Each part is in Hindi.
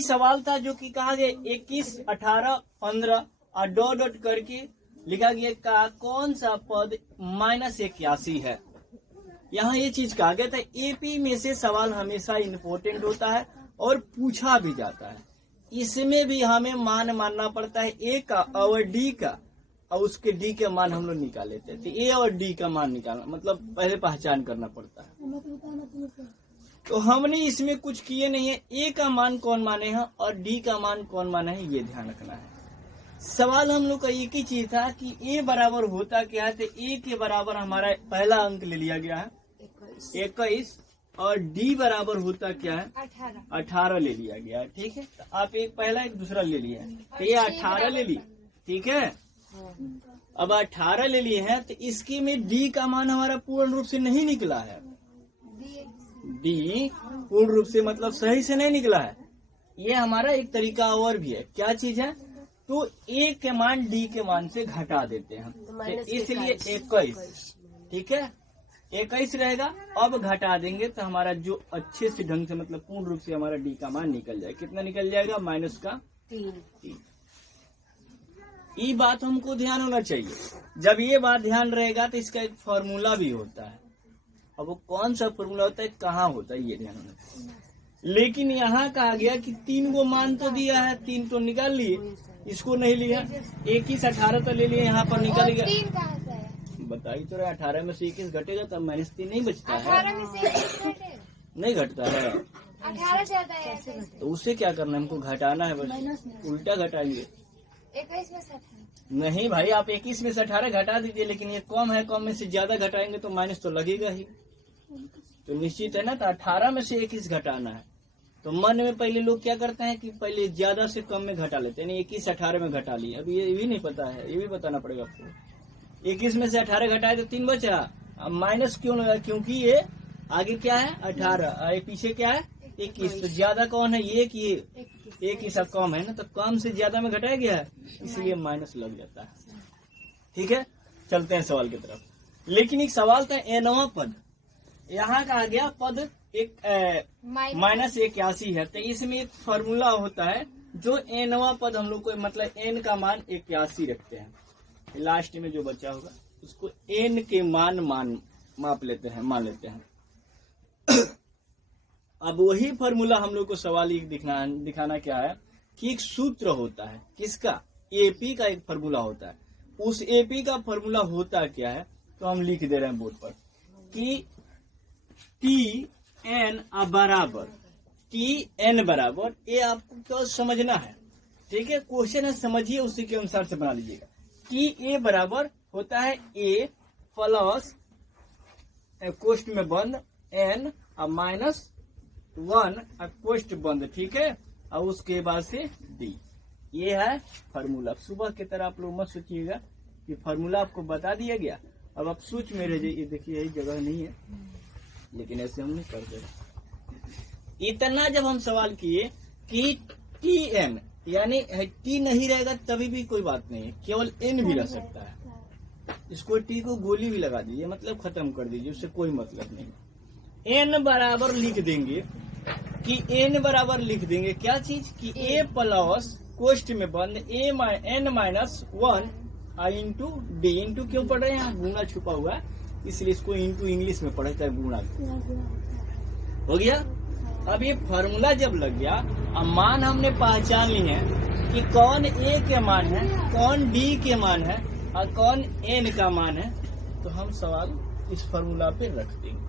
अभी सवाल था जो कि कहा गया 21, 18, 15 और डॉट डॉट करके लिखा गया का कौन सा पद -81 है। यहाँ ये चीज कहा गया था एपी में से सवाल हमेशा इम्पोर्टेंट होता है और पूछा भी जाता है। इसमें भी हमें मान मानना पड़ता है ए का और डी का, और उसके डी के मान हम लोग निकाल लेते हैं। तो ए और डी का मान निकालना मतलब पहले पहचान करना पड़ता है। तो हमने इसमें कुछ किए नहीं है। ए का मान कौन माने हैं और डी का मान कौन माने हैं ये ध्यान रखना है। सवाल हम लोग का एक ही चीज था कि ए बराबर होता क्या है। तो ए के बराबर हमारा पहला अंक ले लिया गया है 21 और डी बराबर होता क्या है 18 ले लिया गया है। ठीक है, तो आप एक पहला एक दूसरा ले लिया है, तो ये 18 ले लिए। ठीक है, अब 18 ले लिए हैं तो इसके में डी का मान हमारा पूर्ण रूप से नहीं निकला है। डी पूर्ण रूप से मतलब सही से नहीं निकला है। ये हमारा एक तरीका और भी है। क्या चीज है, तो ए के मान डी के मान से घटा देते हैं, तो इसलिए 21। ठीक है, 21 रहेगा। अब घटा देंगे तो हमारा जो अच्छे से ढंग से मतलब पूर्ण रूप से हमारा डी का मान निकल जाएगा। कितना निकल जाएगा -3। ये बात हमको ध्यान होना चाहिए। जब ये बात ध्यान रहेगा तो इसका एक फॉर्मूला भी होता है। अब वो कौन सा फॉर्मूला होता है, कहाँ होता है, ये ध्यान होना चाहिए। लेकिन यहाँ कहा गया कि 3 को मान तो दिया है, 3 तो निकाल लिए, इसको नहीं लिया। 21, 18 तो ले लिए, यहाँ पर निकल गया। बताइए तो 18 में से 21 घटेगा तब -3 नहीं बचता है। 18 में से 21 नहीं घटता है। 18 से आता है तो उससे क्या करना है, हमको घटाना है, बस उल्टा घटाएंगे। 21 में से 18 नहीं भाई, आप 21 में से 18 घटा दीजिए, लेकिन ये कम है, कम में से ज्यादा घटाएंगे तो माइनस तो लगेगा ही। तो निश्चित है ना, तो 18 में से 21 घटाना है। तो मन में पहले लोग क्या करते हैं कि पहले ज्यादा से कम में घटा लेते हैं, 21 18 में घटा लिए। अब ये भी नहीं पता है, ये भी बताना पड़ेगा आपको। 21 में से 18 घटाए तो 3 बचा। अब माइनस क्यों लगा, क्योंकि ये आगे क्या है 18 और ये पीछे क्या है 21। तो ज्यादा कौन है, ये कि 21 कम है ना, तो कम से ज्यादा में घटाया गया है, इसलिए माइनस लग जाता है। ठीक है, चलते हैं सवाल की तरफ। लेकिन एक सवाल था एनवा पद, यहाँ कहा गया पद एक -81 है। तो इसमें एक फॉर्मूला होता है जो एनवा पद हम लोग को मतलब एन का मान 81 रखते हैं। लास्ट में जो बचा होगा उसको एन के मान माप लेते हैं, मान लेते हैं। अब वही फॉर्मूला हम लोग को सवाल दिखाना क्या है कि एक सूत्र होता है, किसका, एपी का एक फॉर्मूला होता है। उस एपी का फॉर्मूला होता क्या है, तो हम लिख दे रहे हैं बोर्ड पर कि टी एन बराबर ये आपको समझना है। ठीक है, क्वेश्चन है, समझिए, उसी के अनुसार से बना लीजिएगा कि ए बराबर होता है ए प्लस कोष्ठ में बंद एन -1 कोष्ठ बंद। ठीक है, और उसके बाद से डी। ये है फार्मूला। सुबह की तरह आप लोग मत सोचिएगा कि फार्मूला आपको बता दिया गया, अब आप सोच में रह जाइए। देखिए यही जगह नहीं है, लेकिन ऐसे हम नहीं कर दे। इतना जब हम सवाल किए कि टी एन यानी टी नहीं रहेगा तभी भी कोई बात नहीं है, केवल एन भी रह सकता है। इसको टी को गोली भी लगा दीजिए, मतलब खत्म कर दीजिए, उससे कोई मतलब नहीं। एन बराबर लिख देंगे कि एन बराबर लिख देंगे क्या चीज कि ए प्लस कोष्ठ में बंद एन -1 इंटू डी। इंटू क्यों पढ़ रहे हैं, यहाँ गुणा छुपा हुआ है, इसलिए इसको इंटू इंग्लिश में पढ़ा है, गुणा हो गया। अब ये फॉर्मूला जब लग गया, अब मान हमने पहचान ली है कि कौन ए के मान है, कौन डी के मान है और कौन एन का मान है, तो हम सवाल इस फॉर्मूला पे रख देंगे।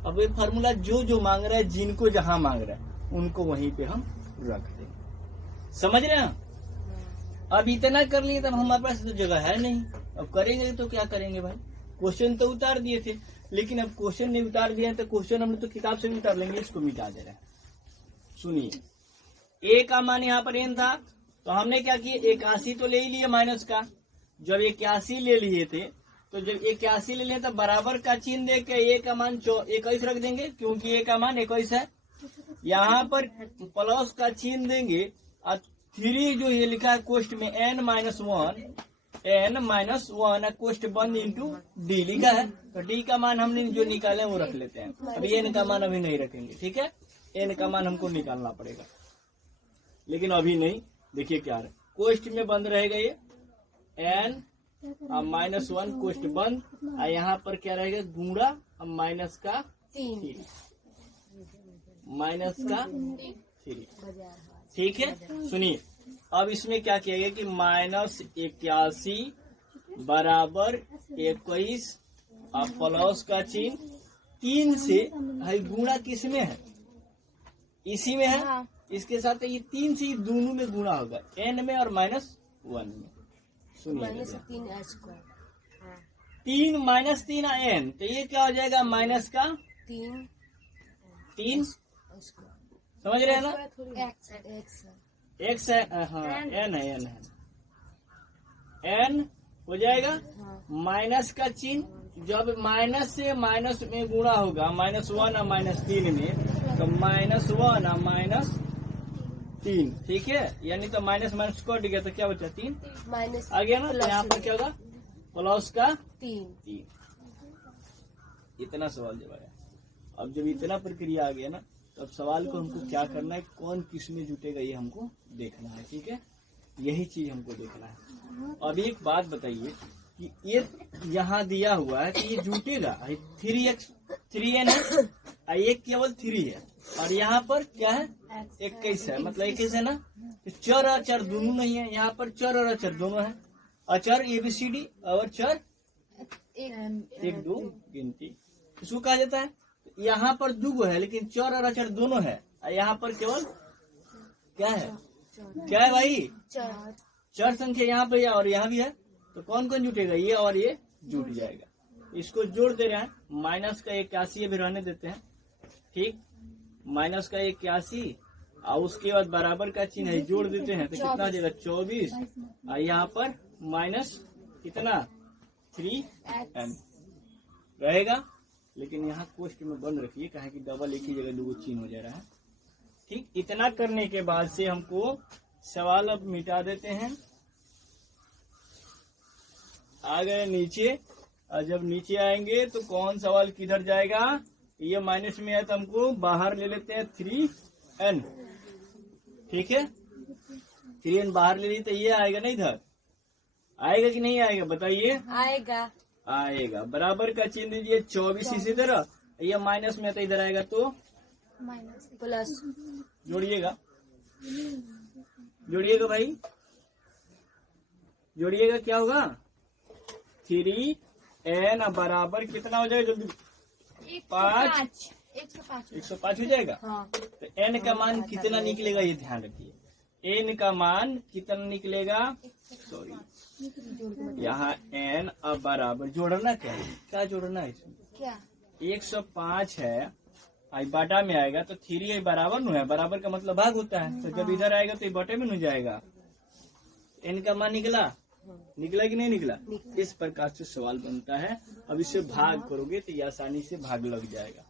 अब ये फॉर्मूला जो मांग रहा है, जिनको जहां मांग रहा है, उनको वहीं पे हम रख देंगे। समझ रहे हैं? अब इतना कर लिए, तब हमारे पास तो जगह है नहीं। अब करेंगे तो क्या करेंगे भाई, क्वेश्चन तो उतार दिए थे, लेकिन अब क्वेश्चन नहीं उतार दिए तो क्वेश्चन हम तो किताब से भी उतार लेंगे, इसको मिटा दे रहे हैं। सुनिए, ए का मान यहाँ पर एन था, तो हमने क्या किया 81 तो ले ही लिए माइनस का। जब 81 ले लिए थे, तो जब 81 ले लिए तो बराबर का चिन्ह दे के ए का मान 21 रख देंगे, क्योंकि ए का मान 21 है। यहाँ पर प्लस का चिन्ह देंगे और 3 जो ये लिखा है कोष्ठ में n -1 कोष्ठ बंद इंटू डी लिखा है, तो डी का मान हमने जो निकाले वो रख लेते हैं। अभी एन का मान अभी नहीं रखेंगे, ठीक है, एन का मान हमको निकालना पड़ेगा। लेकिन अभी नहीं। देखिए क्या है, कोष्ट में बंद रहेगा ये n -1 कोष्ट बंद, और यहाँ पर क्या रहेगा गुणा अब माइनस का 3 माइनस का 3। ठीक है, सुनिए अब इसमें क्या किया गया कि -81 बराबर 21 और प्लस का चिन्ह 3 से है, गुणा किस में है, इसी में है। हाँ। इसके साथ ये 3 से दोनों में गुणा होगा, n में और -1 में। सुनिए 3 -3 n, तो ये क्या हो जाएगा माइनस का 3 समझ रहे हैं ना, x है, हाँ n है n हो जाएगा। माइनस का चिन्ह जब माइनस से माइनस में गुणा होगा, -1 और -3 में, तो -1 और -3, ठीक है, यानी तो माइनस माइनस कट गया तो क्या बचा 3 माइनस आ गया ना। तो यहाँ पर क्या होगा प्लस का 3। इतना सवाल जब आया, अब जब इतना प्रक्रिया आ गया ना, तब सवाल को हमको क्या करना है, कौन किस में जुटेगा ये हमको देखना है। ठीक है, यही चीज हमको देखना है। अब एक बात बताइए कि ये यहाँ दिया हुआ है कि ये जुटेगा 3n है, और ये केवल 3 है, और यहाँ पर क्या है 21 है, मतलब 21 है ना। तो चर और अचर दोनों नहीं है, यहाँ पर चर और अचर दोनों है, अचर ABCD और चर 1 2 गिनती, इसको कहा जाता है। यहाँ पर 2 है, लेकिन चर और अचर दोनों है, और यहाँ पर केवल क्या है, क्या है भाई, चर संख्या यहाँ पे और यहाँ भी है, तो कौन कौन जुटेगा, ये और ये जुट जाएगा। इसको जोड़ दे रहे हैं, माइनस का 81 भी रहने देते हैं, ठीक, माइनस का 81 और उसके बाद बराबर का चिन्ह है, जोड़ देते हैं तो कितना आ जाएगा 24, और यहाँ पर माइनस कितना 3n रहेगा। लेकिन यहाँ कोष्ट में बंद रखिए, कहा कि डबल एक ही जगह 2 चिन्ह हो जा रहा है। ठीक, इतना करने के बाद से हमको सवाल अब मिटा देते हैं। आ गए नीचे, और जब नीचे आएंगे तो कौन सवाल किधर जाएगा, ये माइनस में है तो हमको बाहर ले लेते हैं 3n। ठीक है, 3n बाहर ले ली तो ये आएगा ना, इधर आएगा कि नहीं आएगा बताइए, आएगा। बराबर का चिन्ह दीजिए 24 इसी तरह, ये माइनस में तो इधर आएगा तो प्लस, जोड़िएगा जोड़िएगा भाई, जोड़िएगा, क्या होगा 3n बराबर कितना हो जाएगा जल्दी, 5 105 हो जाएगा। तो n का मान कितना निकलेगा ये ध्यान रखिए, n का मान कितना निकलेगा, सॉरी यहाँ n अब बराबर जोड़ना क्या जोड़ना है इसमें, क्या 105 है, आई बाटा में आएगा तो 3 बराबर नु है, बराबर का मतलब भाग होता है, तो जब इधर आएगा तो ये बटे में नु जाएगा। n का मान निकला कि नहीं निकला, इस प्रकार से सवाल बनता है। अब इसे भाग करोगे तो ये आसानी से भाग लग जाएगा।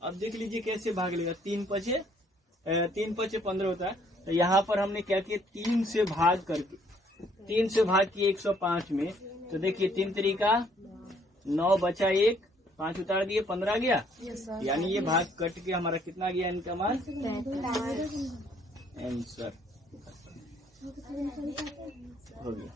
अब देख लीजिए कैसे भाग लेगा, 3 पचे 15 होता है, तो यहाँ पर हमने क्या किया, 3 से भाग करके, 3 से भाग किए 105 में, तो देखिए 3 तरीका 9 बचा 1, 5 उतार दिए 15 गया, यानी ये भाग कट के हमारा कितना गया, इनका मान आंसर हो गया।